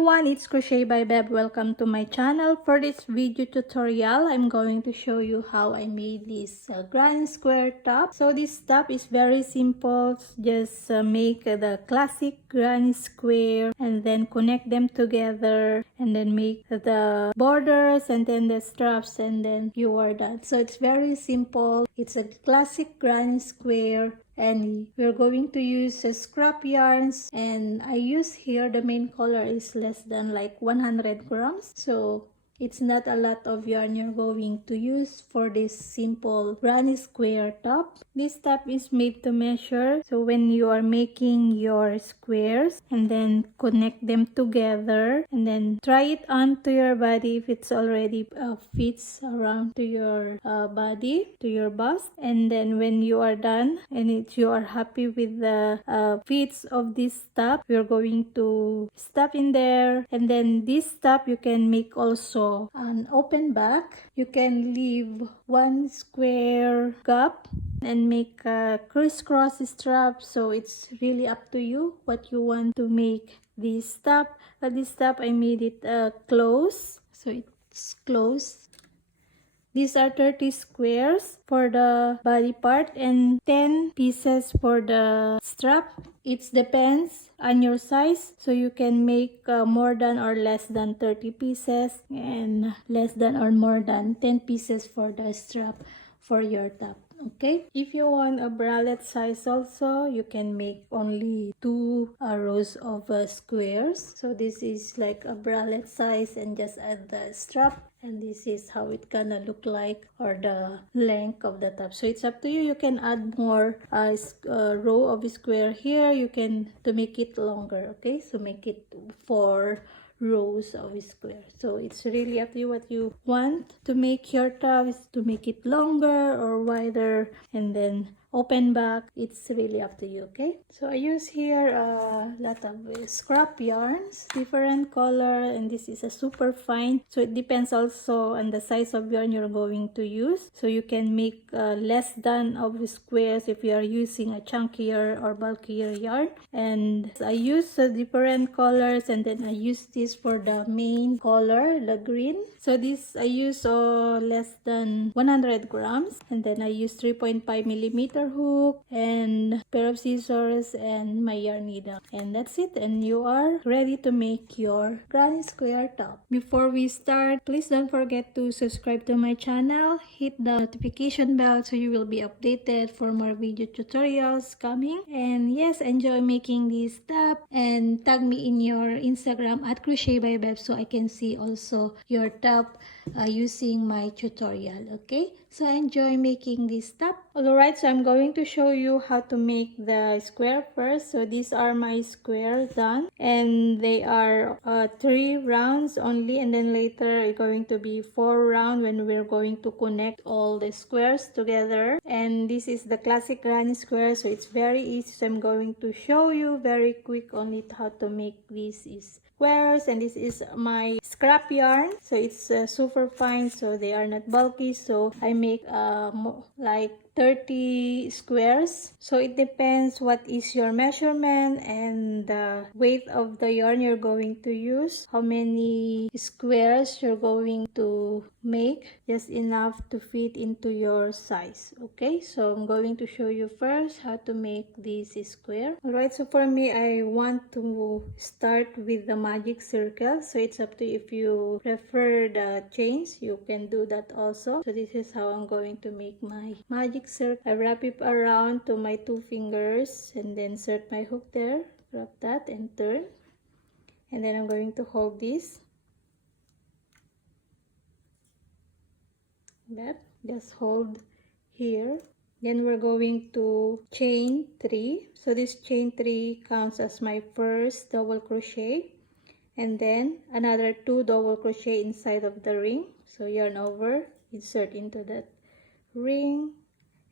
everyone, it's Crochet by Beb. Welcome to my channel. For this video tutorial, I'm going to show you how I made this granny square top. So this top is very simple. Just make the classic granny square and then connect them together and then make the borders and then the straps and then you are done. So it's very simple. It's a classic granny square. And we're going to use scrap yarns, and I use here the main color is less than like 100 grams, so it's not a lot of yarn you're going to use for this simple granny square top. This top is made to measure, so when you are making your squares and then connect them together and then try it on to your body if it's already fits around to your body, to your bust, and then when you are done and you are happy with the fits of this top, you're going to stop in there. And then this top you can make also an open back. You can leave one square gap and make a crisscross strap, so it's really up to you what you want to make this top. But this top I made it close, so it's closed. These are 30 squares for the body part and 10 pieces for the strap. It depends on your size, so you can make more than or less than 30 pieces and less than or more than 10 pieces for the strap for your top. Okay, if you want a bralette size also, you can make only 2 rows of squares. So this is like a bralette size and just add the strap, and this is how it gonna look like, or the length of the top. So it's up to you. You can add more row of square here. You can to make it longer. Okay, so make it 4 rows of square. So it's really up to you what you want to make your top, is to make it longer or wider and then open back. It's really up to you. Okay, so I use here a lot of scrap yarns, different color, and this is a super fine, so it depends also on the size of yarn you're going to use. So you can make less than of squares if you are using a chunkier or bulkier yarn. And I use different colors, and then I use this for the main color, the green. So this I use less than 100 grams, and then I use 3.5 millimeter hook and pair of scissors and my yarn needle, and that's it, and you are ready to make your granny square top. Before we start, please don't forget to subscribe to my channel, hit the notification bell so you will be updated for more video tutorials coming. And yes, enjoy making this top, and tag me in your Instagram at Crochet by Beb so I can see also your top using my tutorial. Okay, so enjoy making this top. Alright, so I'm going to show you how to make the square first. So these are my squares done, and they are 3 rounds only, and then later it's going to be 4 rounds when we're going to connect all the squares together. And this is the classic granny square, so it's very easy. So I'm going to show you very quick only how to make these squares. And this is my scrap yarn, so it's super fine, so they are not bulky. So I make like 30 squares, so it depends what is your measurement and the weight of the yarn you're going to use, how many squares you're going to make, just enough to fit into your size. Okay, so I'm going to show you first how to make this square. Alright, so for me, I want to start with the magic circle, so it's up to you. If you prefer the chains, you can do that also. So this is how I'm going to make my magic circle. I wrap it around to my 2 fingers and then insert my hook there, wrap that and turn, and then I'm going to hold this, that, just hold here. Then we're going to chain 3. So this chain 3 counts as my first double crochet, and then another 2 double crochet inside of the ring. So yarn over, insert into that ring,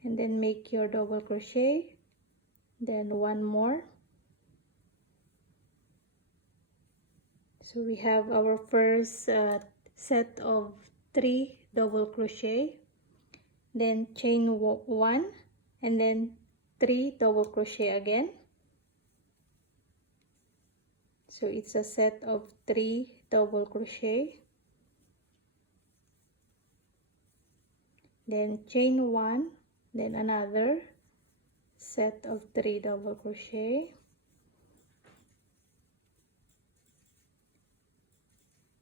and then make your double crochet, then 1 more. So we have our first set of 3 double crochet, then chain 1, and then 3 double crochet again, So it's a set of 3 double crochet, then chain 1, then another set of 3 double crochet,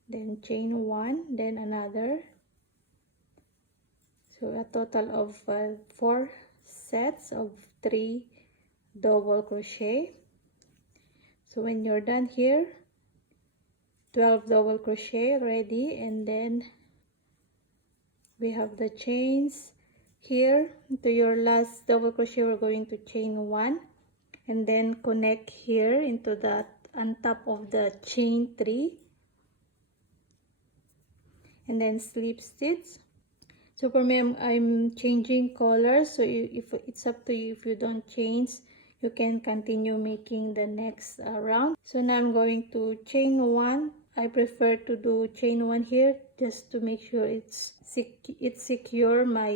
then chain 1, then another. So a total of 4 sets of 3 double crochet. So when you're done here, 12 double crochet already, and then we have the chains here. To your last double crochet, we're going to chain 1 and then connect here into that on top of the chain 3 and then slip stitch. So for me, I'm changing colors, so if it's up to you. If you don't change, you can continue making the next round. So now I'm going to chain 1. I prefer to do chain 1 here just to make sure it's secure my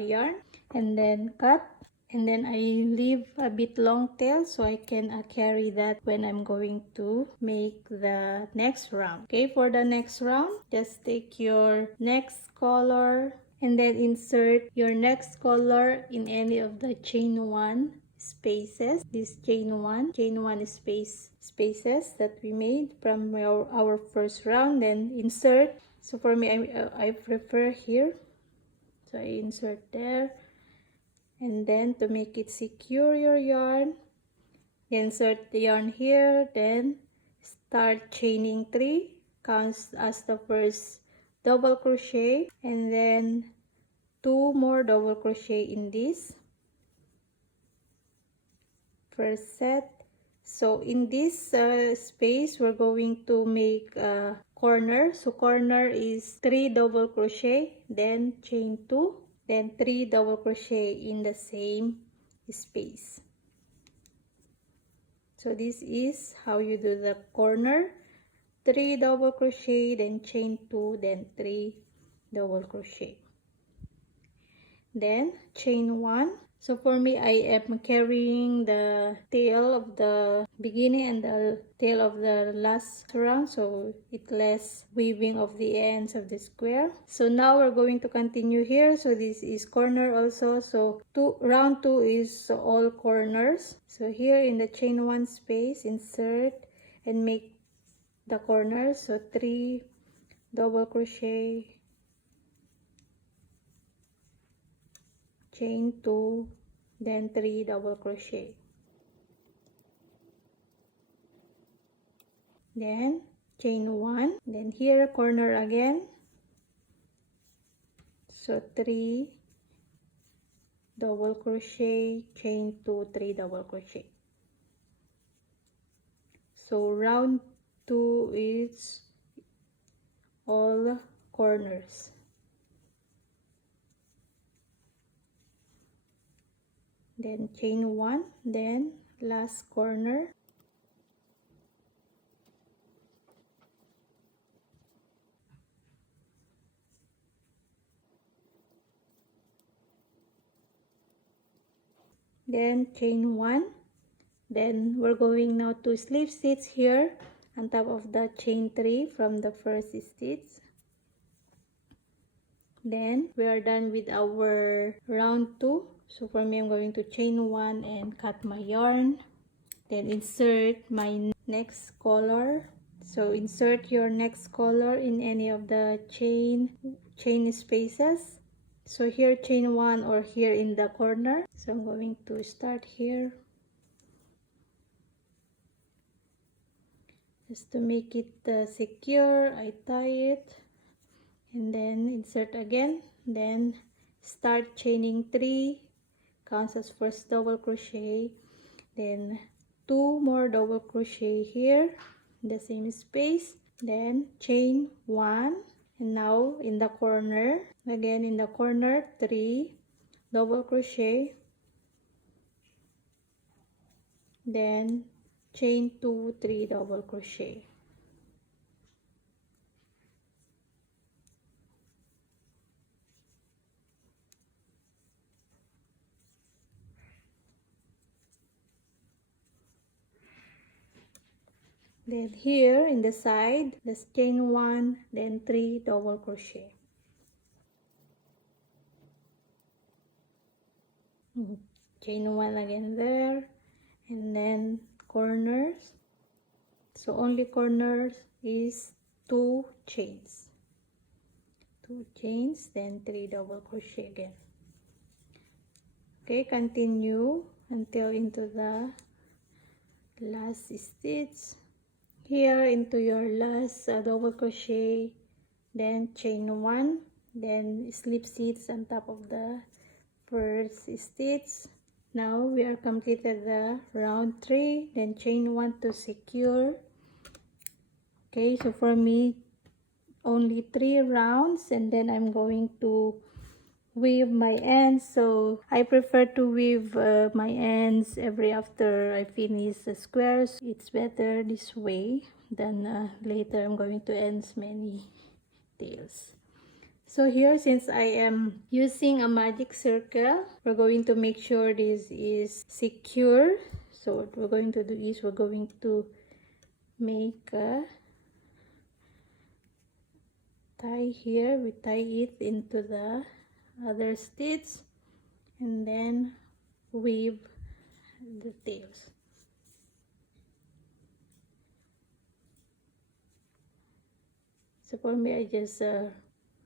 yarn, and then cut, and then I leave a bit long tail so I can carry that when I'm going to make the next round. Okay, for the next round, just take your next color and then insert your next color in any of the chain 1 spaces. This chain 1 spaces that we made from our first round, then insert. So for me, I prefer here, so I insert there, and then to make it secure your yarn, insert the yarn here, then start chaining 3, counts as the first double crochet, and then 2 more double crochet in this first set. So in this space, we're going to make a corner. So corner is 3 double crochet, then chain 2, then 3 double crochet in the same space. So this is how you do the corner: 3 double crochet, then chain 2, then 3 double crochet, then chain 1. So for me, I am carrying the tail of the beginning and the tail of the last round, so it less weaving of the ends of the square. So now we're going to continue here. So this is corner also. So round 2 is all corners. So here in the chain 1 space, insert and make the corners. So 3 double crochet, chain 2, then 3 double crochet, then chain 1, then here corner again, so 3 double crochet, chain 2, 3 double crochet. So round 2 is all corners. Then chain 1, then last corner, then chain 1, then we're going now to slip stitch here on top of the chain 3 from the first stitch. Then we are done with our round 2. So for me, I'm going to chain 1 and cut my yarn, then insert my next color. So insert your next color in any of the chain spaces. So here chain 1 or here in the corner. So I'm going to start here just to make it secure. I tie it and then insert again, then start chaining 3, counts as first double crochet, then 2 more double crochet here in the same space, then chain 1, and now in the corner, again in the corner, 3 double crochet, then chain 2, 3 double crochet. Then here in the side, let's chain 1, then 3 double crochet. Chain 1 again there, and then corners. So only corners is 2 chains. 2 chains, then 3 double crochet again. Okay, continue until into the last stitch. Here into your last double crochet, then chain 1, then slip stitch on top of the first stitch. Now we are completed the round 3, then chain 1 to secure. Okay, so for me only 3 rounds, and then I'm going to weave my ends. So I prefer to weave my ends every after I finish the squares. It's better this way than later I'm going to end many tails. So here, since I am using a magic circle, we're going to make sure this is secure. So what we're going to do is we're going to make a tie here. We tie it into the other stitch and then weave the tails. So for me, I just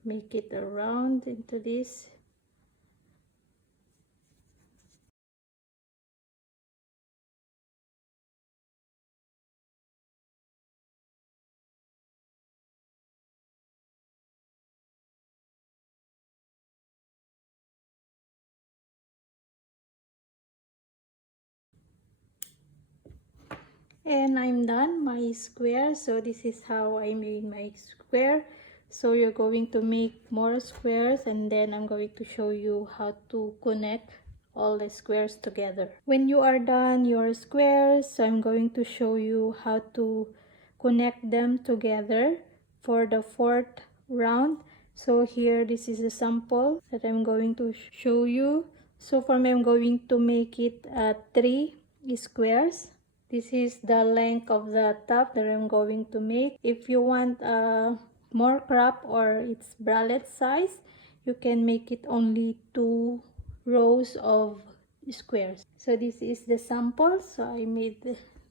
make it around into this. And I'm done my square. So this is how I made my square. So you're going to make more squares, and then I'm going to show you how to connect all the squares together. When you are done your squares, I'm going to show you how to connect them together for the 4th round. So here, this is a sample that I'm going to show you. So for me, I'm going to make it 3 squares. This is the length of the top that I'm going to make. If you want more crop or it's bralette size, you can make it only 2 rows of squares. So this is the sample. So I made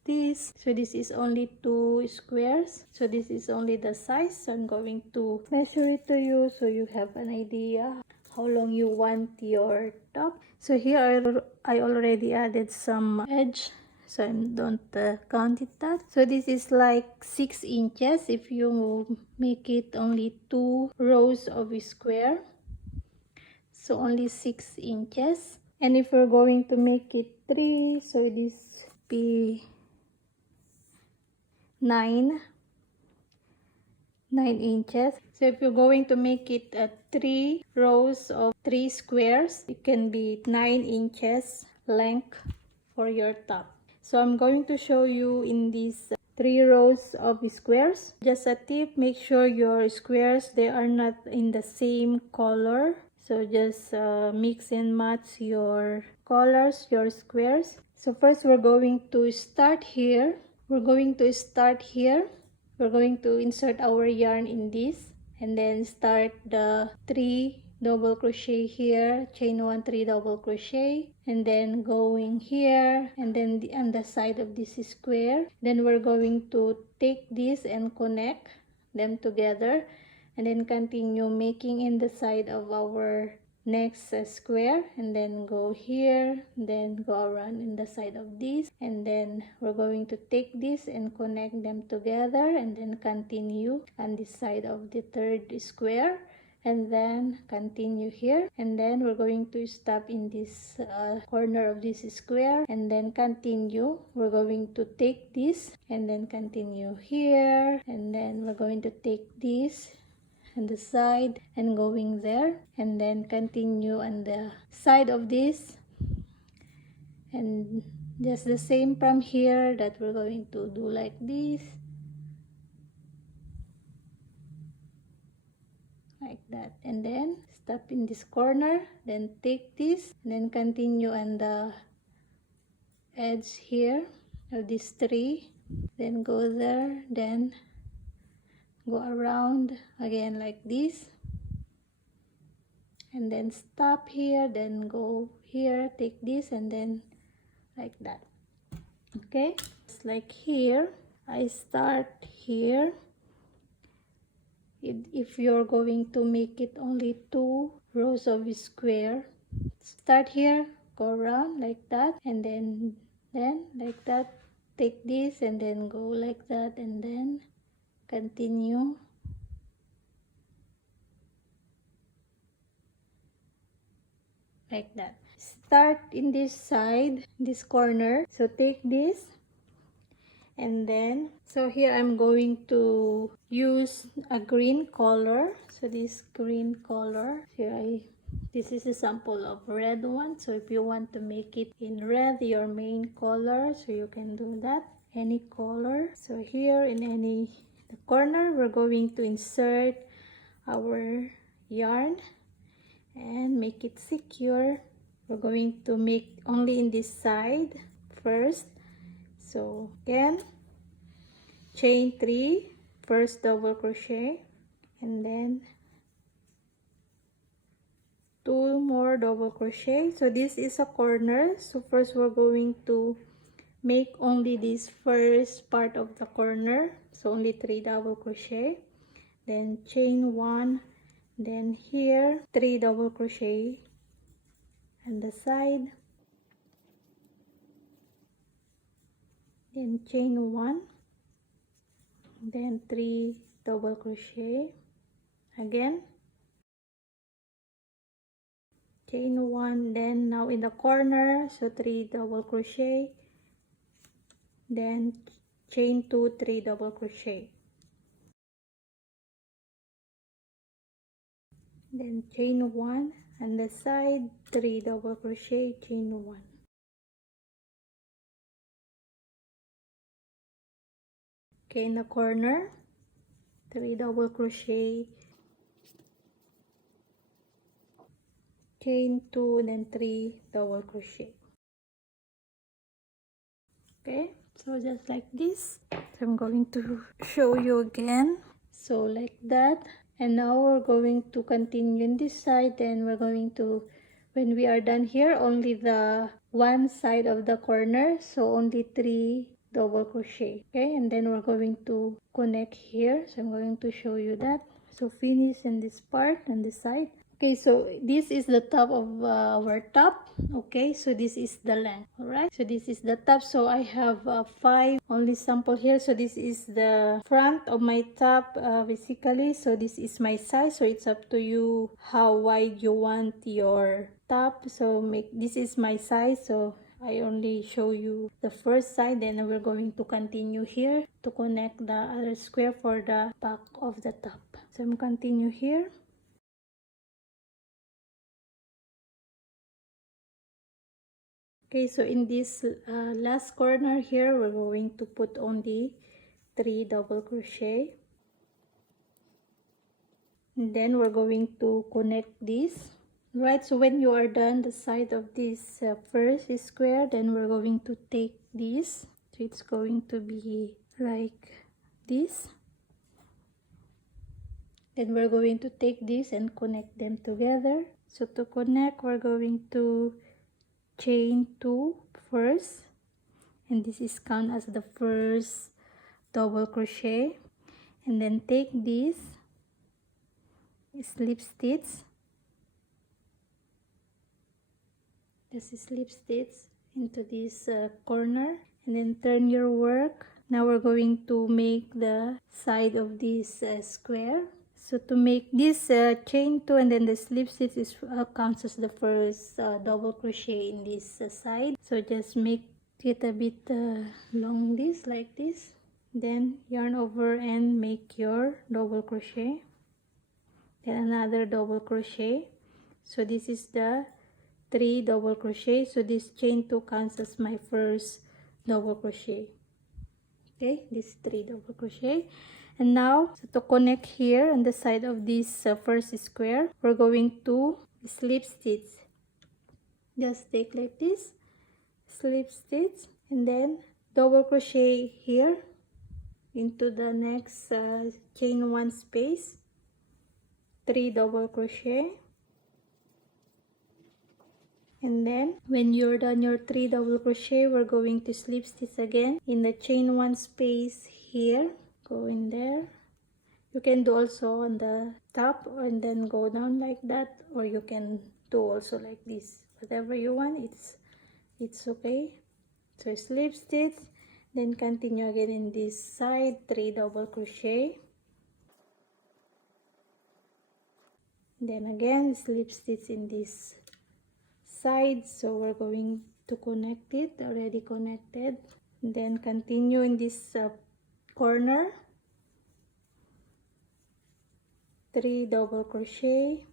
this. So this is only 2 squares. So this is only the size. So I'm going to measure it to you so you have an idea how long you want your top. So here I already added some edge, so I don't count it that. So this is like 6 inches if you make it only 2 rows of a square. So only 6 inches. And if we're going to make it 3, so this be 9 inches. So if you're going to make it 3 rows of 3 squares, it can be 9 inches length for your top. So I'm going to show you in these 3 rows of squares. Just a tip, make sure your squares, they are not in the same color. So just mix and match your colors, your squares. So first we're going to start here. We're going to insert our yarn in this, and then start the 3 double crochet here, chain 1, 3 double crochet, and then going here, and then on the side of this square. Then we're going to take this and connect them together, and then continue making in the side of our next square, and then go here, then go around in the side of this, and then we're going to take this and connect them together, and then continue on this side of the 3rd square, and then continue here, and then we're going to stop in this corner of this square, and then continue. We're going to take this and then continue here, and then we're going to take this on the side and going there, and then continue on the side of this, and just the same from here, that we're going to do like this, like that, and then stop in this corner, then take this, and then continue on the edge here of this tree, then go there, then go around again like this, and then stop here, then go here, take this, and then like that. Okay, it's like here I start here. If you're going to make it only 2 rows of square, start here, go around like that, and then like that, take this and then go like that, and then continue like that. Start in this side, this corner, so take this, and then so here I'm going to use a green color. So this green color here, this is a sample of red one, so if you want to make it in red, your main color, so you can do that, any color. So here in any the corner, we're going to insert our yarn and make it secure. We're going to make only in this side first. So again, chain 3, first double crochet, and then 2 more double crochet. So this is a corner, so first we're going to make only this first part of the corner, so only 3 double crochet, then chain 1, then here 3 double crochet on the side, then chain 1, then 3 double crochet, again chain 1, then now in the corner, so 3 double crochet, then chain 2, 3 double crochet, then chain 1 on the side, 3 double crochet, chain 1. Okay, in the corner, 3 double crochet, chain 2, then 3 double crochet. Okay, so just like this. So I'm going to show you again, so like that. And now we're going to continue in this side, then we're going to, when we are done here, only the one side of the corner, so only 3 double crochet. Okay, and then we're going to connect here, so I'm going to show you that. So finish in this part on this side. Okay, so this is the top of our top. Okay, so this is the length. All right, so this is the top. So I have 5 only sample here. So this is the front of my top, basically. So this is my size, so it's up to you how wide you want your top. So this is my size, so I only show you the first side, then we're going to continue here to connect the other square for the back of the top. So I'm continue here. Okay, so in this last corner here, we're going to put only 3 double crochet. And then we're going to connect this. Right, so when you are done the side of this first square, then we're going to take this. So it's going to be like this. Then we're going to take this and connect them together. So to connect, we're going to chain 2 first, and this is count as the first double crochet, and then take this slip stitch, just slip stitch into this corner, and then turn your work. Now we're going to make the side of this square. So to make this chain 2 and then the slip stitch is counts as the first double crochet in this side. So just make it a bit long, this like this, then yarn over and make your double crochet, then another double crochet. So this is the 3 double crochet, so this chain 2 counts as my first double crochet. Okay, this 3 double crochet. And now, so to connect here on the side of this first square, we're going to slip stitch. Just take like this, slip stitch, and then double crochet here into the next chain 1 space, 3 double crochet, and then when you're done your 3 double crochet, we're going to slip stitch again in the chain 1 space here. Go in there. You can do also on the top and then go down like that, or you can do also like this, whatever you want. It's okay. So slip stitch, then continue again in this side, 3 double crochet, then again slip stitch in this side. So we're going to connect it, already connected, then continue in this corner, 3 double crochet,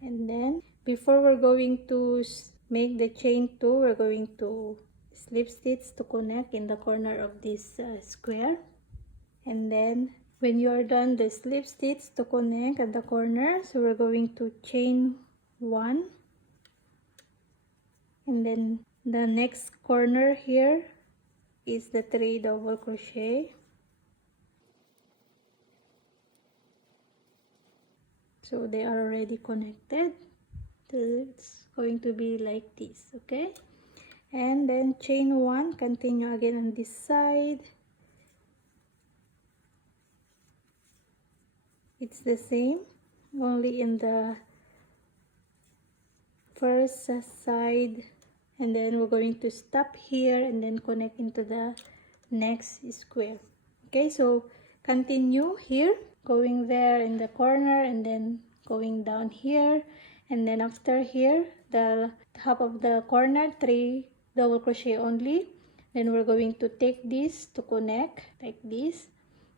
and then before we're going to make the chain 2, we're going to slip stitch to connect in the corner of this square. And then when you are done the slip stitch to connect at the corner, so we're going to chain 1, and then the next corner here is the 3 double crochet. So they are already connected. It's going to be like this, okay? And then chain 1, continue again on this side. It's the same, only in the first side, and then we're going to stop here and then connect into the next square. Okay, so continue here, going there in the corner and then going down here, and then after here the top of the corner 3 double crochet only. Then we're going to take this to connect like this,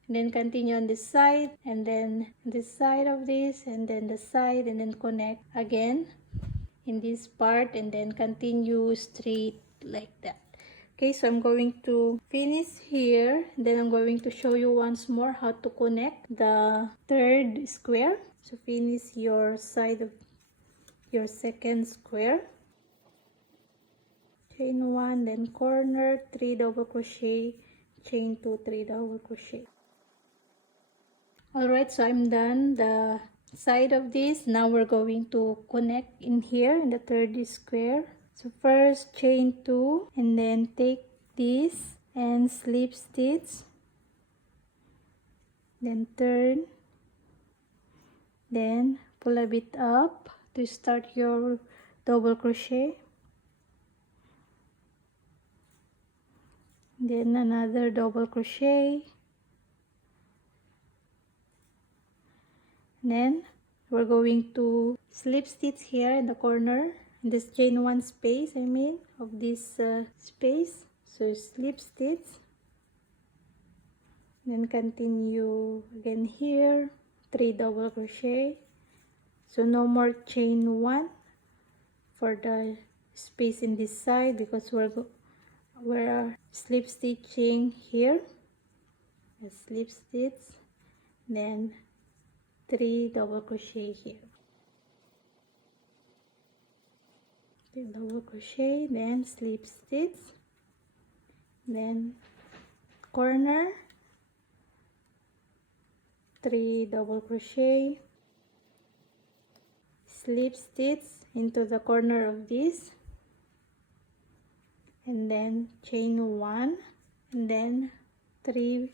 and then continue on this side, and then this side of this, and then the side, and then connect again in this part, and then continue straight like that. Okay, so I'm going to finish here, then I'm going to show you once more how to connect the third square. So finish your side of your second square, chain 1, then corner, 3 double crochet, chain 2, 3 double crochet. Alright, so I'm done the side of this. Now we're going to connect in here in the third square. So first chain 2, and then take this and slip stitch, then turn, then pull a bit up to start your double crochet, then another double crochet, then we're going to slip stitch here in the corner, in this chain 1 space, of this space. So slip stitch, then continue again here, 3 double crochet. So no more chain 1 for the space in this side, because we're slip stitching here, a slip stitch, then 3 double crochet here, 3 double crochet, then slip stitch, then corner, 3 double crochet, slip stitch into the corner of this, and then chain 1, and then 3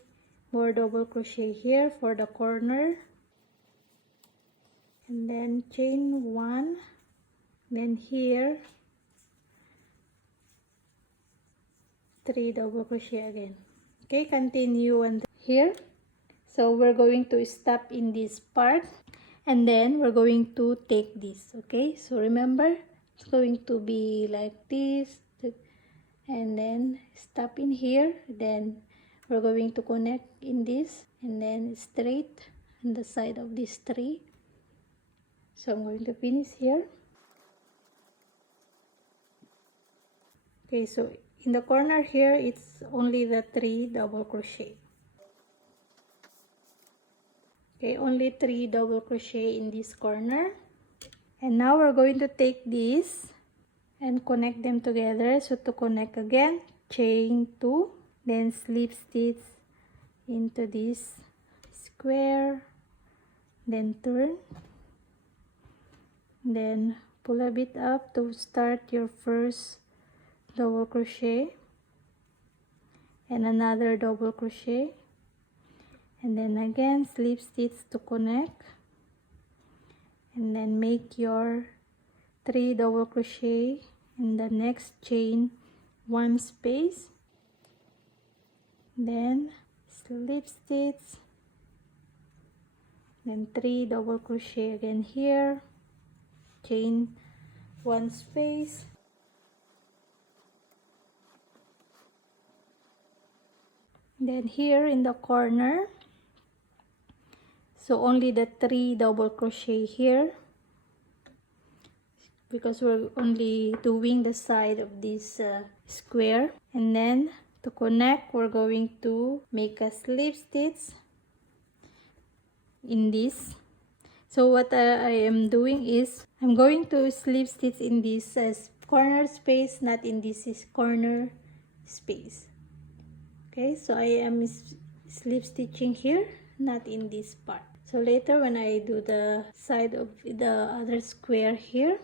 more double crochet here for the corner, and then chain 1, then here 3 double crochet again. Okay, continue and here. So we're going to stop in this part, and then we're going to take this. Okay, so remember, it's going to be like this, and then stop in here, then we're going to connect in this, and then straight on the side of this tree. So I'm going to finish here. Okay, so in the corner here, it's only the 3 double crochet. Okay, only 3 double crochet in this corner. And now we're going to take this and connect them together. So to connect again, chain 2, then slip stitch into this square, then turn, then pull a bit up to start your first double crochet, and another double crochet, and then again slip stitch to connect, and then make your 3 double crochet in the next chain 1 space, then slip stitch, then 3 double crochet again here, chain 1 space, then here in the corner, so only the 3 double crochet here, because we're only doing the side of this square. And then to connect, we're going to make a slip stitch in this. So what I am doing is I'm going to slip stitch in this corner space, not in this corner space. Okay, so I am slip stitching here, not in this part. So later when I do the side of the other square here,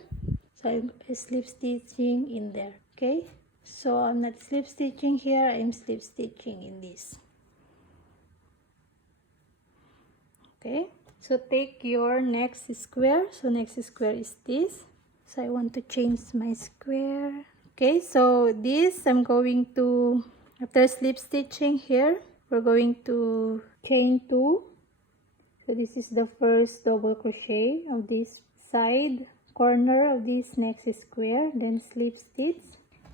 so I'm slip stitching in there. Okay, so I'm not slip stitching here, I'm slip stitching in this. Okay, so take your next square. So next square is this. So I want to change my square. Okay, so this I'm going to, after slip stitching here, we're going to chain 2. So this is the first double crochet of this side corner of this next square, then slip stitch,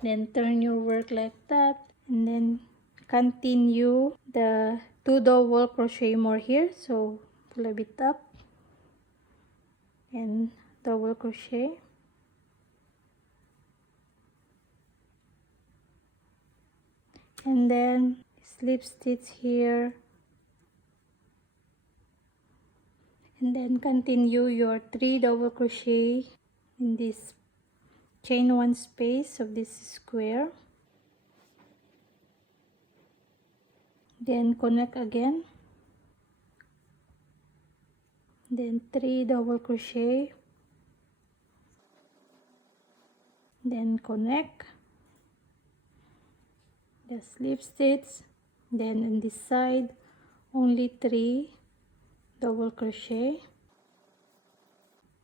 then turn your work like that, and then continue the 2 double crochet more here. So pull a bit up and double crochet, and then slip stitch here, and then continue your 3 double crochet in this chain 1 space of this square, then connect again, then 3 double crochet, then connect the slip stitch, then on this side only 3 double crochet,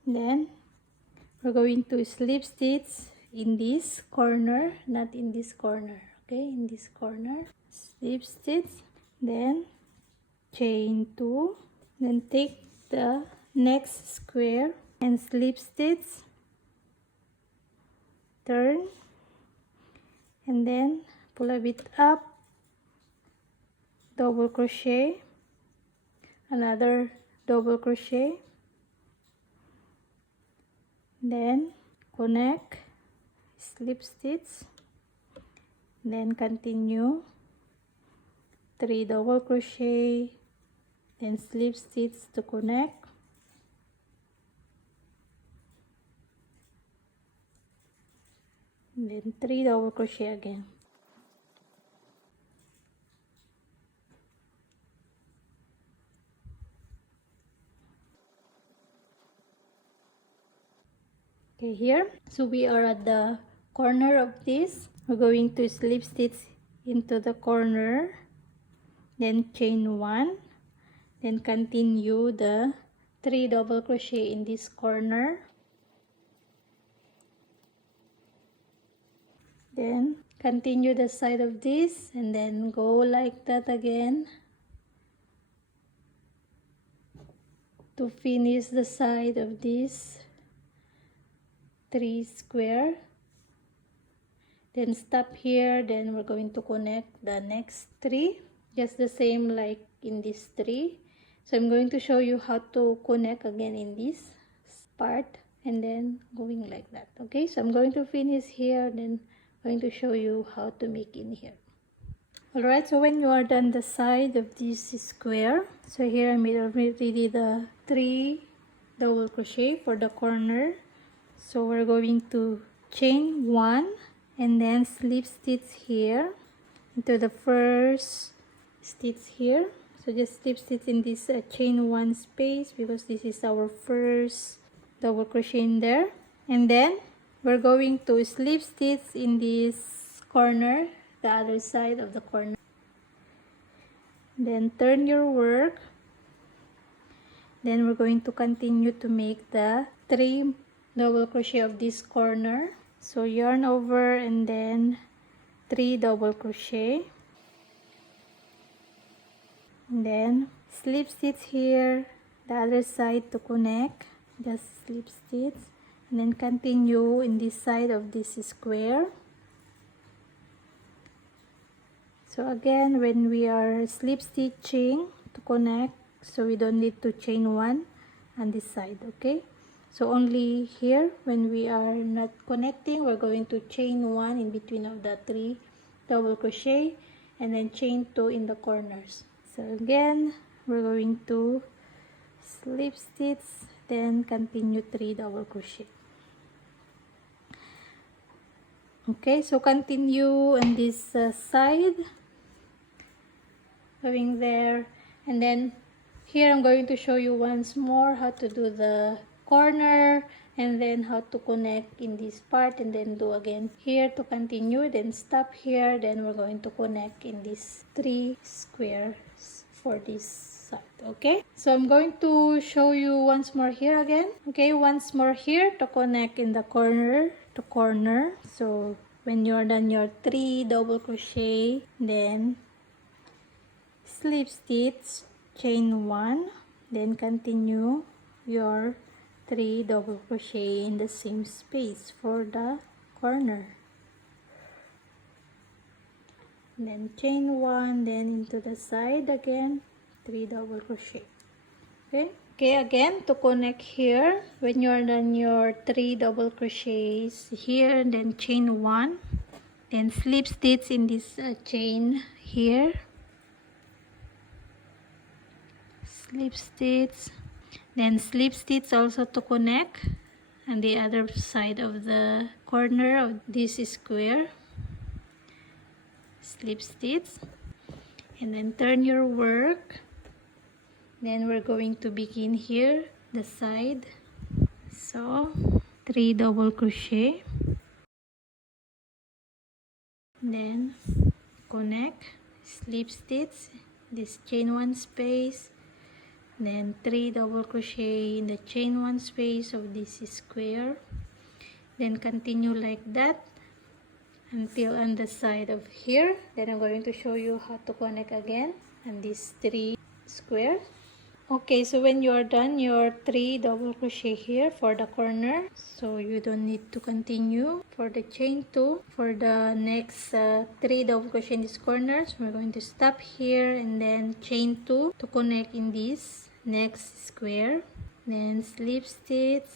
then we're going to slip stitch in this corner, not in this corner. Okay, in this corner, slip stitch, then chain 2, then take the next square and slip stitch, turn, and then pull a bit up, double crochet, another double crochet, then connect, slip stitch, then continue 3 double crochet, then slip stitch to connect, then 3 double crochet again. Okay, here, so we are at the corner of this. We're going to slip stitch into the corner, then chain 1, then continue the 3 double crochet in this corner, then continue the side of this, and then go like that again to finish the side of this 3 square, then stop here, then we're going to connect the next 3, just the same like in this 3. So I'm going to show you how to connect again in this part, and then going like that. Okay, so I'm going to finish here, then going to show you how to make in here. Alright, so when you are done the side of this square, so here I made already the 3 double crochet for the corner. So we're going to chain 1 and then slip stitch here into the first stitch here. So just slip stitch in this chain 1 space because this is our first double crochet in there, and then we're going to slip stitch in this corner, the other side of the corner. Then turn your work. Then we're going to continue to make the 3 double crochet of this corner. So yarn over and then 3 double crochet, and then slip stitch here the other side to connect. Just slip stitch and then continue in this side of this square. So again, when we are slip stitching to connect, so we don't need to chain 1 on this side, okay? So only here when we are not connecting, we're going to chain 1 in between of the 3 double crochet and then chain 2 in the corners. So again, we're going to slip stitch, then continue 3 double crochet. Okay, so continue on this side, going there, and then here I'm going to show you once more how to do the corner and then how to connect in this part, and then do again here to continue, then stop here, then we're going to connect in these 3 squares for this side. Okay, so I'm going to show you once more here again. Okay, once more here to connect in the corner to corner. So when you're done your 3 double crochet, then slip stitch, chain 1, then continue your 3 double crochet in the same space for the corner, then chain 1, then into the side again 3 double crochet. Okay, again to connect here, when you're done your 3 double crochets here, then chain 1, then slip stitch in this chain here, slip stitch, then slip stitch also to connect on the other side of the corner of this square, slip stitch, and then turn your work. Then we're going to begin here the side, so 3 double crochet, then connect, slip stitch this chain 1 space, then 3 double crochet in the chain 1 space of this square, then continue like that until on the side of here. Then I'm going to show you how to connect again on these 3 squares. Okay, so when you are done your 3 double crochet here for the corner, so you don't need to continue for the chain 2 for the next 3 double crochet in these corners. We're going to stop here and then chain 2 to connect in this next square, then slip stitch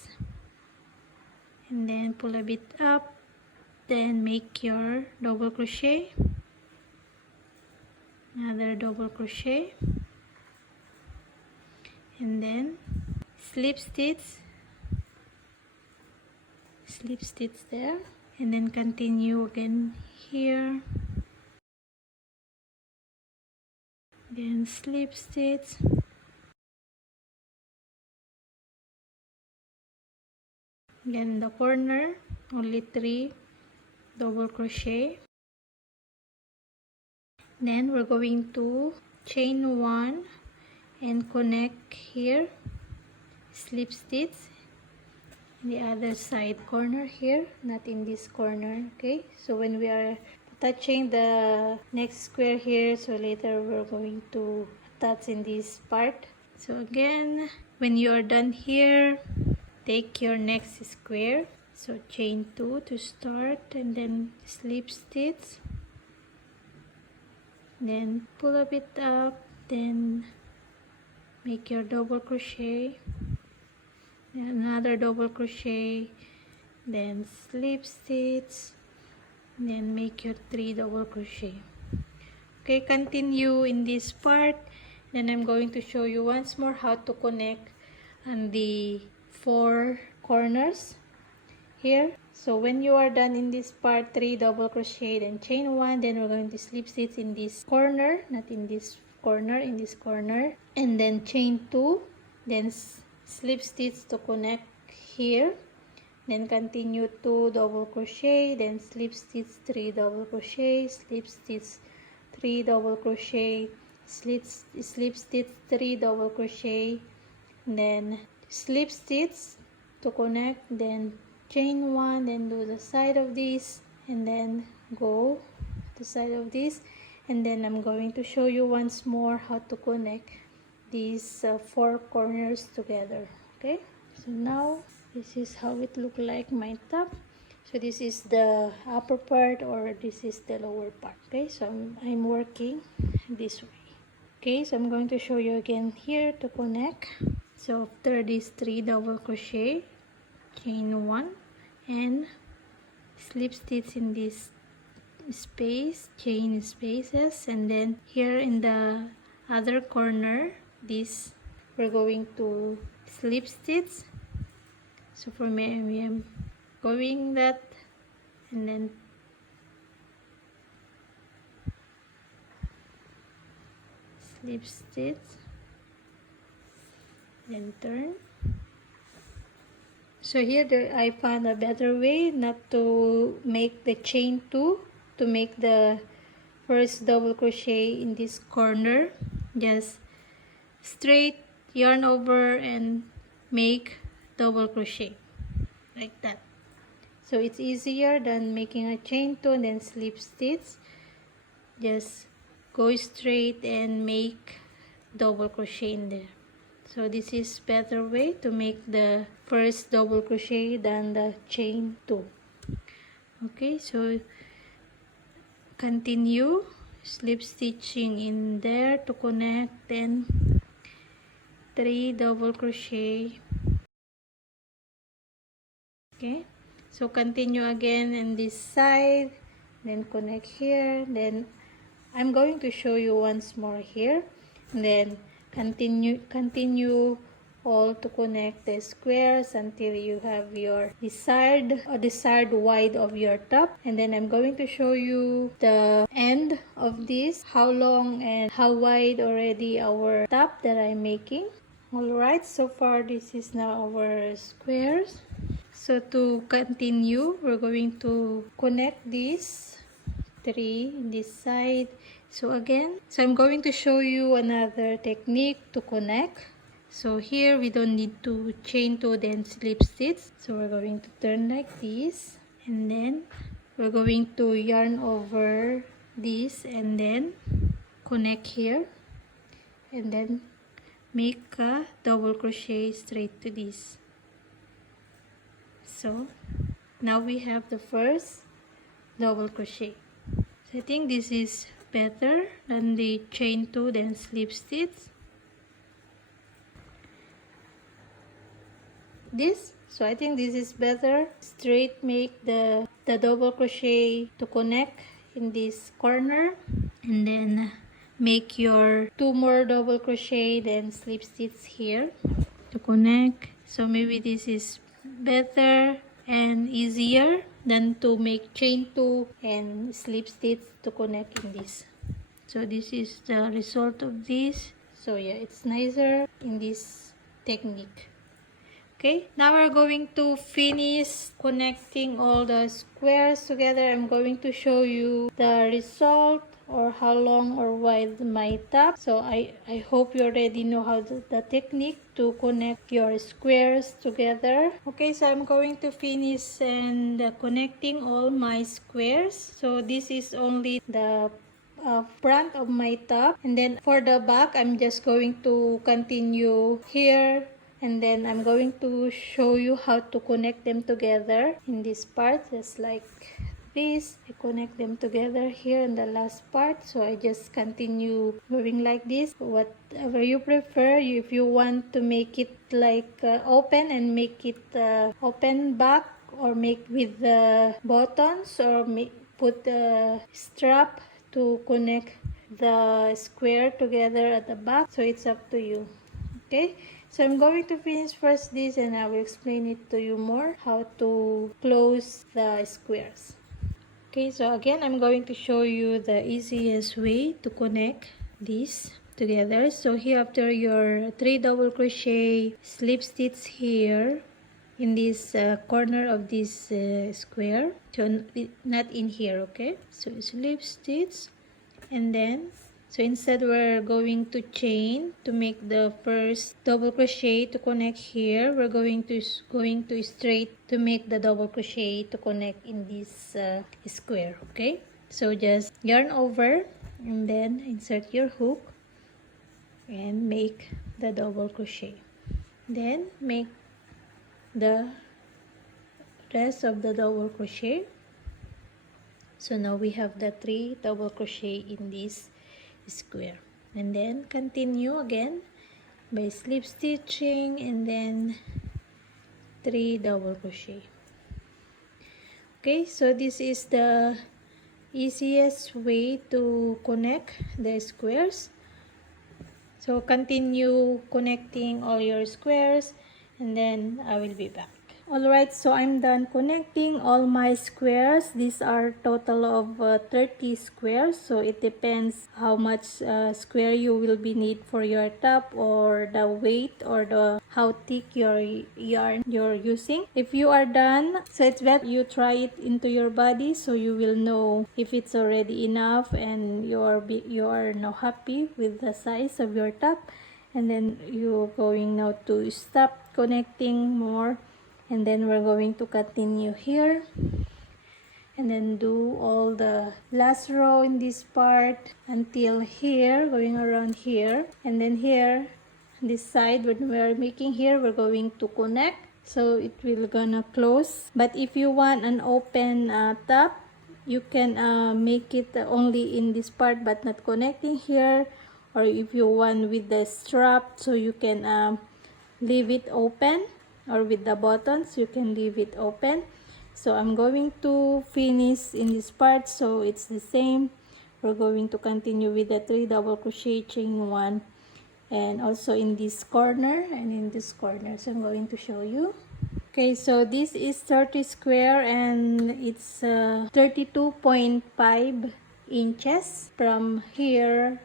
and then pull a bit up, then make your double crochet, another double crochet, and then slip stitch there, and then continue again here, then slip stitch, again in the corner only 3 double crochet, then we're going to chain 1 and connect here, slip stitch in the other side corner here, not in this corner. Okay, so when we are attaching the next square here, so later we're going to attach in this part. So again, when you are done here, take your next square, so chain 2 to start, and then slip stitch, then pull a bit up, then make your double crochet, then another double crochet, then slip stitch, then make your 3 double crochet. Okay, continue in this part. Then I'm going to show you once more how to connect on the 4 corners here. So when you are done in this part, 3 double crochet, then chain 1, then we're going to slip stitch in this corner, not in this corner, in this corner, and then chain 2, then slip stitch to connect here, then continue 2 double crochet, then slip stitch 3 double crochet, slip stitch 3 double crochet, slip stitch 3 double crochet, then slip stitch to connect, then chain 1, then do the side of this, and then go the side of this, and then I'm going to show you once more how to connect these 4 corners together. Okay, so now this is how it look like my top. So this is the upper part, or this is the lower part. Okay, so I'm working this way. Okay, so I'm going to show you again here to connect. So after these 3 double crochet, chain 1 and slip stitch in this space, chain spaces, and then here in the other corner, this we're going to slip stitch. So for me, I'm going that, and then slip stitch, then turn. So here I found a better way not to make the chain 2, to make the first double crochet in this corner. Just straight yarn over and make double crochet like that. So it's easier than making a chain 2 and then slip stitch. Just go straight and make double crochet in there. So this is better way to make the first double crochet than the chain 2. Okay, so continue slip stitching in there to connect, then 3 double crochet. Okay, so continue again in this side, then connect here, then I'm going to show you once more here, and then continue all to connect the squares until you have your desired wide of your top. And then I'm going to show you the end of this, how long and how wide already our top that I'm making. Alright, so far this is now our squares. So to continue, we're going to connect these 3 in this side. So I'm going to show you another technique to connect. So here we don't need to chain 2 then slip stitch. So we're going to turn like this, and then we're going to yarn over this and then connect here, and then make a double crochet straight to this. So now we have the first double crochet. So I think this is better than the chain 2 then slip stitch. So I think this is better. Straight make the double crochet to connect in this corner, and then make your 2 more double crochet then slip stitch here to connect. So maybe this is better and easier than to make chain 2 and slip stitch to connect in this. So this is the result of this. So yeah, it's nicer in this technique. Okay, now we're going to finish connecting all the squares together. I'm going to show you the result, or how long or wide my top. So I hope you already know how the technique to connect your squares together. Okay, so I'm going to finish and connecting all my squares. So this is only the front of my top, and then for the back I'm just going to continue here, and then I'm going to show you how to connect them together in this part, just like this. I connect them together here in the last part. So I just continue going like this, whatever you prefer. If you want to make it like open and make it open back, or make with the buttons, or put the strap to connect the square together at the back. So it's up to you. Okay, So I'm going to finish first this, and I will explain it to you more how to close the squares. Okay, so again, I'm going to show you the easiest way to connect these together. So here, after your 3 double crochet, slip stitch here in this corner of this square, so not in here, okay? So slip stitch, and then so instead we're going to chain to make the first double crochet to connect here. We're going to straight to make the double crochet to connect in this square. Okay, so just yarn over and then insert your hook and make the double crochet, then make the rest of the double crochet. So now we have the 3 double crochet in this square, and then continue again by slip stitching and then 3 double crochet. Okay, so this is the easiest way to connect the squares. So continue connecting all your squares, and then I will be back. Alright, so I'm done connecting all my squares. These are total of 30 squares, so it depends how much square you will be need for your top, or the weight, or the how thick your yarn you're using. If you are done, so it's better you try it into your body so you will know if it's already enough and you are now happy with the size of your top. And then you're going now to stop connecting more, and then we're going to continue here and then do all the last row in this part until here, going around here, and then here this side when we're making here we're going to connect, so it will gonna close. But if you want an open top, you can make it only in this part but not connecting here, or if you want with the strap, so you can leave it open, or with the buttons you can leave it open. So I'm going to finish in this part, so it's the same. We're going to continue with the 3 double crochet, chain 1, and also in this corner and in this corner. So I'm going to show you. Okay, so this is 30 square and it's 32.5 inches from here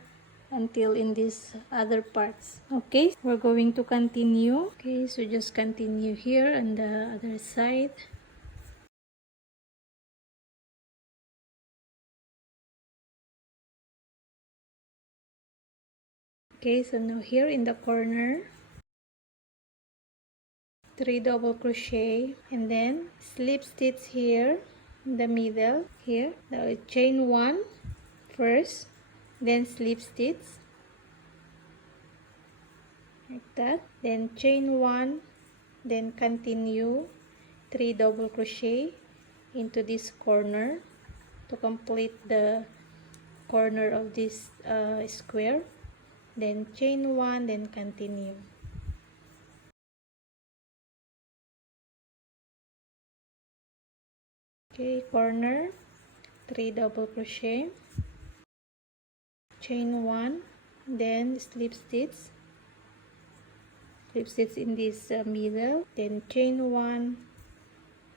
until in these other parts. Okay, we're going to continue. Okay, so just continue here on the other side. Okay, so now here in the corner, 3 double crochet, and then slip stitch here in the middle here. Now chain 1 first, then slip stitch like that, then chain 1, then continue 3 double crochet into this corner to complete the corner of this square, then chain 1, then continue. Okay, corner, 3 double crochet, chain 1, then slip stitch in this middle, then chain 1,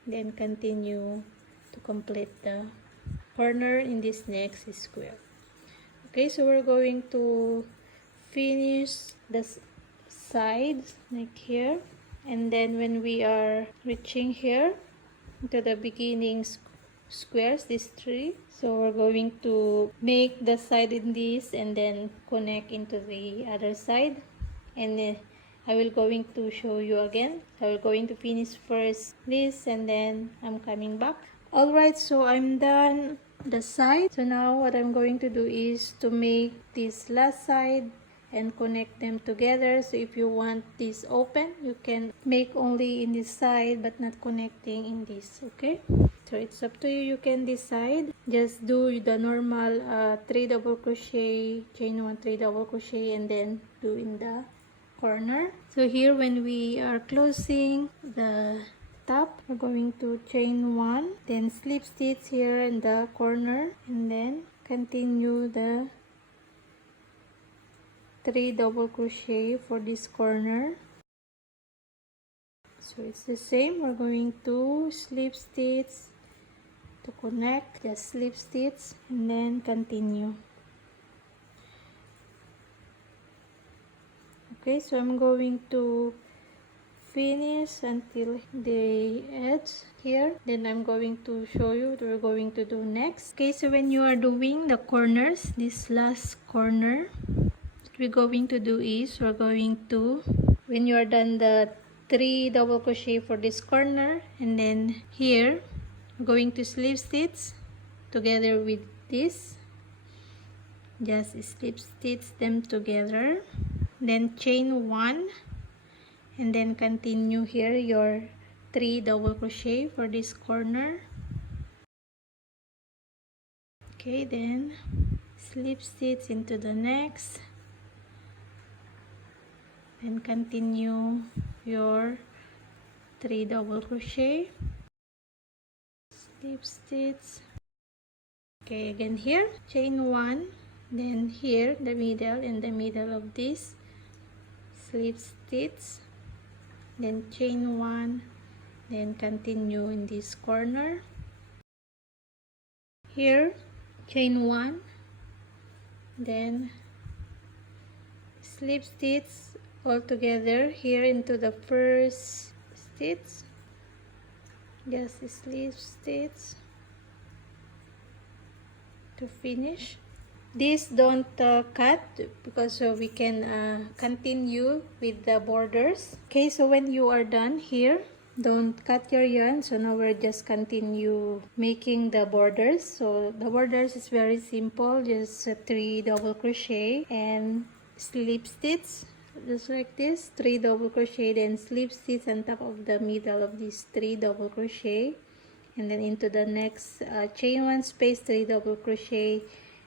then continue to complete the corner in this next square. Okay, so we're going to finish the sides like here, and then when we are reaching here to the beginning squares, these 3, so we're going to make the side in this and then connect into the other side, and I will going to show you again. So we're going to finish first this and then I'm coming back. Alright, so I'm done the side. So now what I'm going to do is to make this last side and connect them together. So if you want this open, you can make only in this side but not connecting in this. Okay, so it's up to you. You can decide. Just do the normal 3 double crochet, chain 1, 3 double crochet, and then do in the corner. So here when we are closing the top, we're going to chain 1, then slip stitch here in the corner, and then continue the 3 double crochet for this corner. So it's the same. We're going to slip stitch to connect, just slip stitch and then continue. Okay, so I'm going to finish until the edge here, then I'm going to show you what we're going to do next. Okay, so when you are doing the corners, this last corner, what we're going to do is we're going to, when you are done the 3 double crochet for this corner, and then here we're going to slip stitch together with this, just slip stitch them together, then chain 1, and then continue here your 3 double crochet for this corner. Okay, then slip stitch into the next, then continue your 3 double crochet, slip stitch. Okay, again here chain 1, then here the middle, in the middle of this slip stitch, then chain 1, then continue in this corner. Here chain 1, then slip stitch all together here into the first stitch, just slip stitch to finish. This don't cut, because we can continue with the borders. Okay, so when you are done here, don't cut your yarn. So now we're just continue making the borders. So the borders is very simple, just 3 double crochet and slip stitch, just like this, 3 double crochet, then slip stitch on top of the middle of this 3 double crochet, and then into the next chain 1 space 3 double crochet,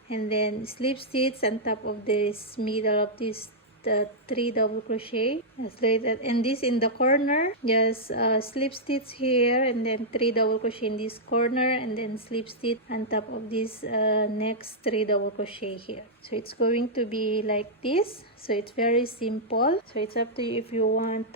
and then slip stitch on top of this middle of this the 3 double crochet, just like that. And this in the corner, just slip stitch here, and then 3 double crochet in this corner, and then slip stitch on top of this next 3 double crochet here. So it's going to be like this. So it's very simple. So it's up to you. If you want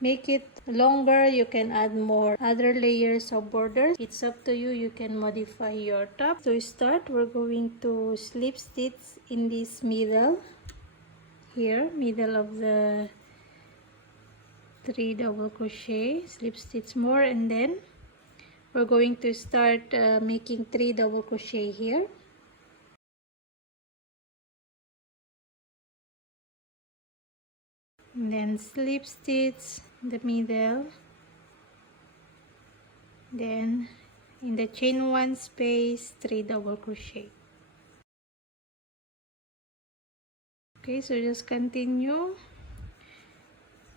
make it longer, you can add more other layers of borders. It's up to you. You can modify your top. To start, we're going to slip stitch in this middle here, middle of the 3 double crochet, slip stitch more, and then we're going to start making 3 double crochet here. And then slip stitch the middle, then in the chain 1 space 3 double crochet. Okay, so just continue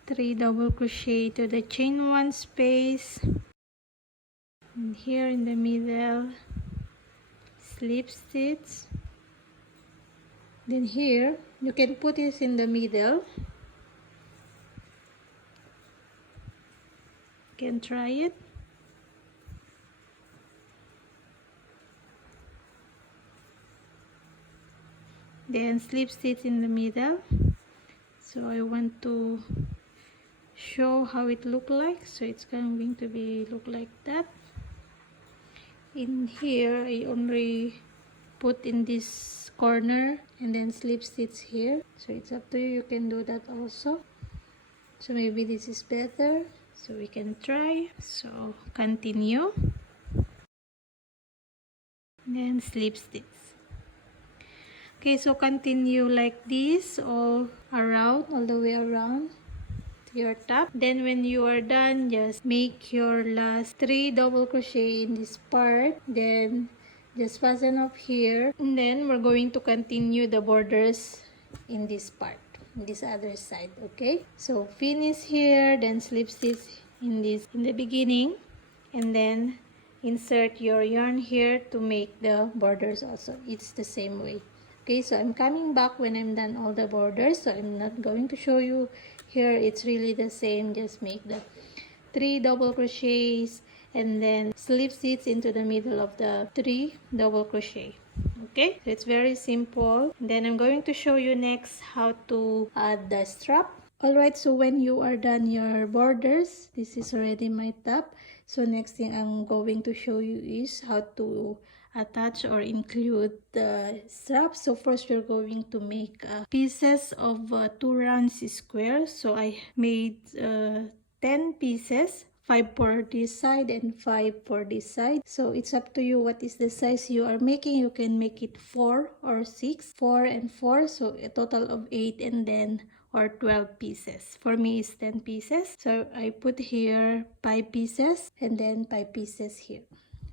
3 double crochet to the chain 1 space, and here in the middle slip stitch, then here you can put this in the middle. You can try it. Then slip stitch in the middle. So I want to show how it look like. So it's going to be look like that. In here I only put in this corner and then slip stitch here. So it's up to you. You can do that also. So maybe this is better. So we can try. So continue. Then slip stitch. Okay, so continue like this all around, all the way around to your top. Then when you are done, just make your last 3 double crochet in this part. Then just fasten up here. And then we're going to continue the borders in this part, in this other side. Okay, so finish here, then slip stitch in this in the beginning, and then insert your yarn here to make the borders also. It's the same way. Okay, so I'm coming back when I'm done all the borders, so I'm not going to show you here. It's really the same. Just make the 3 double crochets and then slip stitch into the middle of the 3 double crochet. Okay, so it's very simple. And then I'm going to show you next how to add the strap. Alright, so when you are done your borders, this is already my top. So next thing I'm going to show you is how to attach or include the straps. So first we're going to make pieces of 2 rounds squares. So I made 10 pieces, 5 for this side and 5 for this side. So it's up to you what is the size you are making. You can make it 4 or 6, 4 and 4, so a total of 8, and then or 12 pieces. For me it's 10 pieces. So I put here 5 pieces and then 5 pieces here.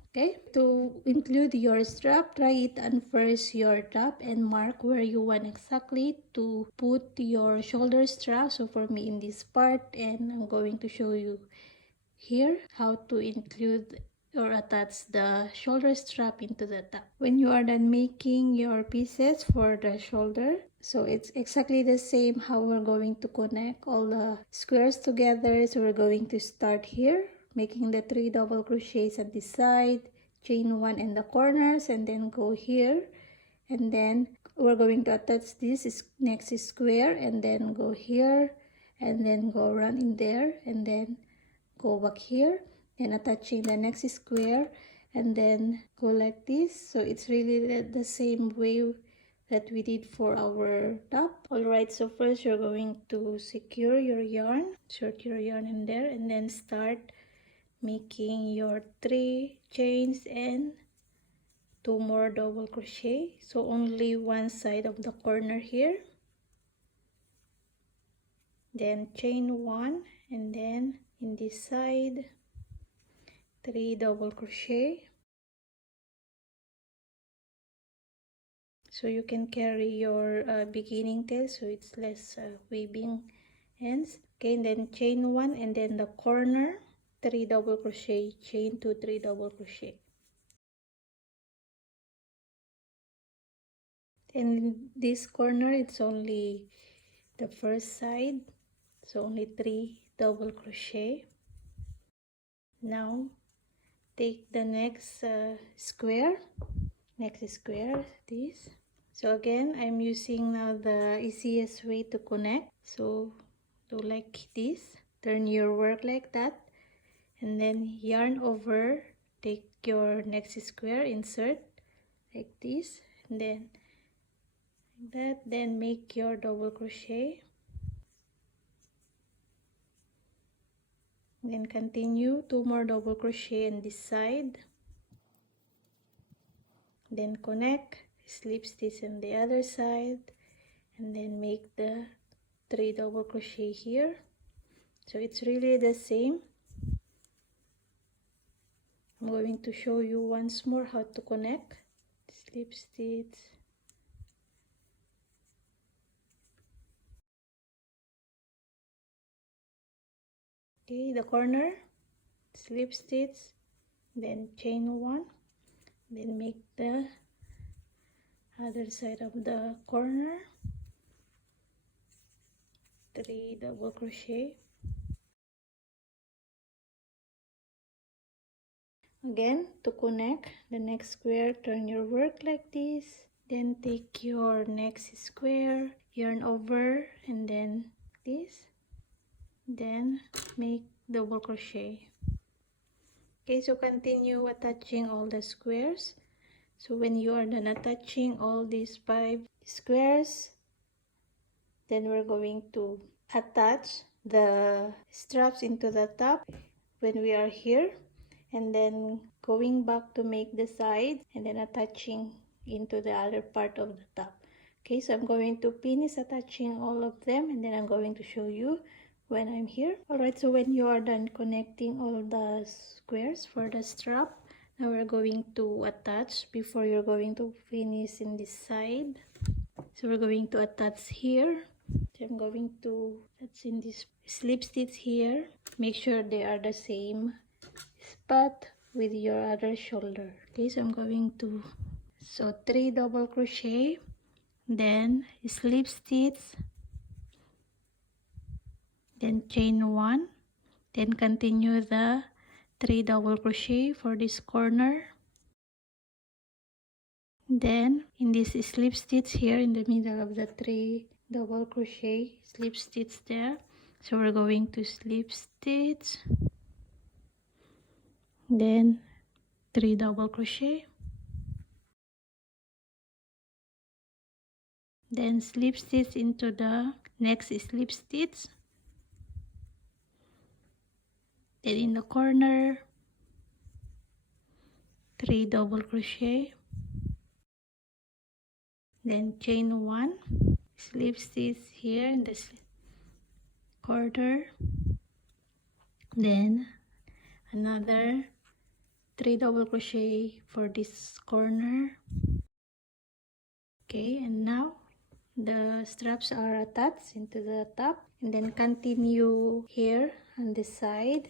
Okay, to include your strap, try it on first your top and mark where you want exactly to put your shoulder strap. So for me in this part, and I'm going to show you here how to include or attach the shoulder strap into the top. When you are done making your pieces for the shoulder, so it's exactly the same how we're going to connect all the squares together. So we're going to start here making the 3 double crochets at the side, chain 1 in the corners, and then go here, and then we're going to attach this next square, and then go here, and then go around in there, and then go back here and attaching the next square, and then go like this. So it's really the same way that we did for our top. Alright, so first you're going to secure your yarn, insert your yarn in there, and then start making your 3 chains and 2 more double crochet. So only one side of the corner here, then chain 1, and then in this side 3 double crochet. So you can carry your beginning tail so it's less weaving ends. Okay, and then chain 1, and then the corner 3 double crochet, chain 2, 3 double crochet. And this corner, it's only the first side, so only 3 double crochet. Now take the next square, this. So again, I'm using now the easiest way to connect. So do like this, turn your work like that, and then yarn over, take your next square, insert like this, and then like that, then make your double crochet, then continue 2 more double crochet on this side, then connect, slip stitch on the other side, and then make the 3 double crochet here. So it's really the same. I'm going to show you once more how to connect. Slip stitch, okay, the corner, slip stitch, then chain 1, then make the other side of the corner, 3 double crochet. Again, to connect the next square, turn your work like this, then take your next square, yarn over, and then this, then make double crochet. Okay, so continue attaching all the squares. So when you are done attaching all these 5 squares, then we're going to attach the straps into the top when we are here, and then going back to make the side, and then attaching into the other part of the top. Okay, so I'm going to finish attaching all of them, and then I'm going to show you when I'm here. Alright, so when you are done connecting all the squares for the strap, now we're going to attach before you're going to finish in this side. So we're going to attach here. So I'm going to attach in this slip stitch here. Make sure they are the same spot with your other shoulder. Okay, so I'm going to, so 3 double crochet, then slip stitch, then chain 1, then continue the 3 double crochet for this corner, then in this slip stitch here in the middle of the 3 double crochet, slip stitch there. So we're going to slip stitch, then 3 double crochet, then slip stitch into the next slip stitch, then in the corner 3 double crochet, then chain 1, slip stitch here in the corner, then another 3 double crochet for this corner. Okay, and now the straps are attached into the top, and then continue here on this side.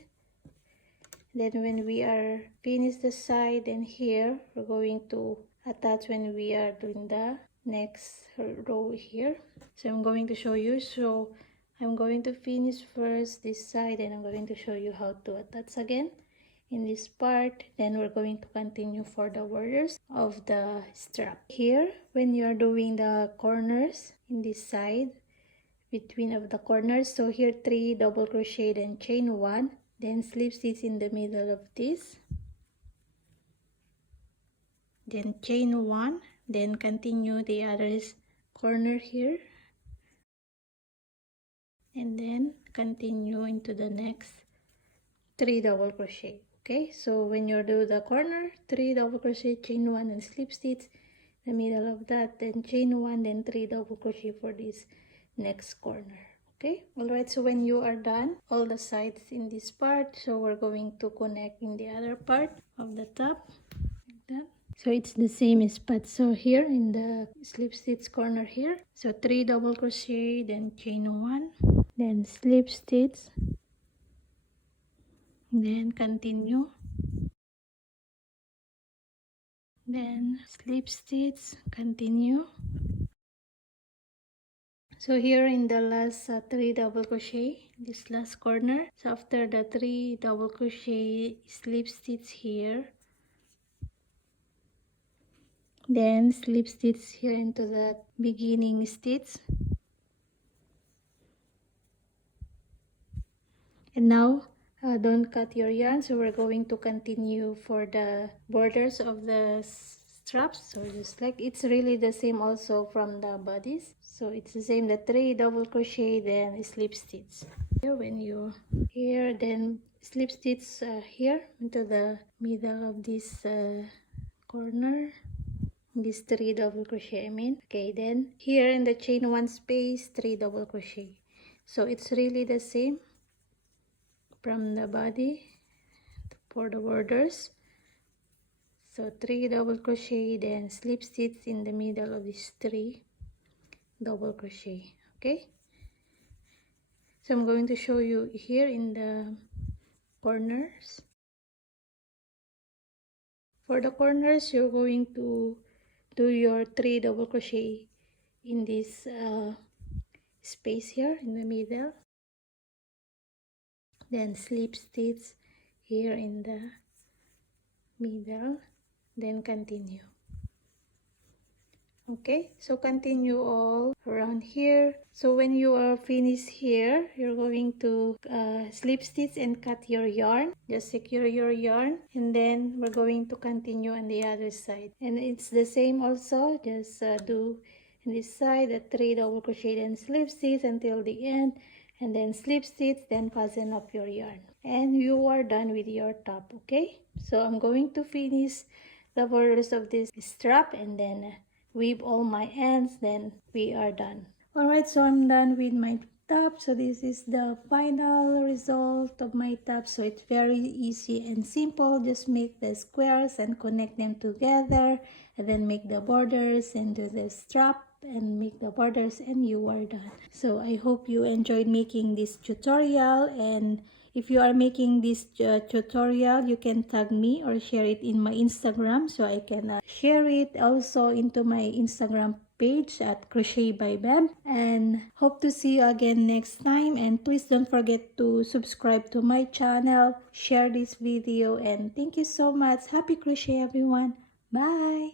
Then when we are finished the side, and here we're going to attach when we are doing the next row here. So I'm going to show you. So I'm going to finish first this side, and I'm going to show you how to attach again in this part. Then we're going to continue for the borders of the strap. Here, when you are doing the corners in this side, between of the corners, so here 3 double crochet, then chain 1, then slip stitch in the middle of this, then chain 1, then continue the other corner here, and then continue into the next 3 double crochet. Okay, so when you do the corner, 3 double crochet, chain 1, and slip stitch the middle of that, then chain 1, then 3 double crochet for this next corner. Okay, all right, so when you are done all the sides in this part, so we're going to connect in the other part of the top like that. So it's the same spot. So here in the slip stitch corner here, so 3 double crochet, then chain 1, then slip stitch, then continue, then slip stitch, continue. So here in the last 3 double crochet, this last corner, so after the 3 double crochet, slip stitch here, then slip stitch here into the beginning stitch, and now don't cut your yarn. So we're going to continue for the borders of the straps. So just like it's really the same also from the bodies, so it's the same, the 3 double crochet, then slip stitch here when you here, then slip stitch here into the middle of this corner, this 3 double crochet, I mean. Okay, then here in the chain 1 space, 3 double crochet. So it's really the same from the body for the borders. So 3 double crochet, then slip stitch in the middle of this 3 double crochet. Okay, so I'm going to show you here in the corners. For the corners, you're going to do your 3 double crochet in this space here in the middle, then slip stitch here in the middle, then continue. Okay, so continue all around here. So when you are finished here, you're going to slip stitch and cut your yarn. Just secure your yarn, and then we're going to continue on the other side. And it's the same also, just do in this side the 3 double crochet, then slip stitch until the end, and then slip stitch, then fasten up your yarn, and you are done with your top. Okay, so I'm going to finish the borders of this strap and then weave all my ends, then we are done. All right, so I'm done with my top. So this is the final result of my top. So it's very easy and simple. Just make the squares and connect them together, and then make the borders and do the strap and make the borders, and you are done. So I hope you enjoyed making this tutorial, and if you are making this tutorial, you can tag me or share it in my Instagram, so I can share it also into my Instagram page at Crochet by Beb. And hope to see you again next time, and please don't forget to subscribe to my channel, share this video, and thank you so much. Happy crochet everyone. Bye.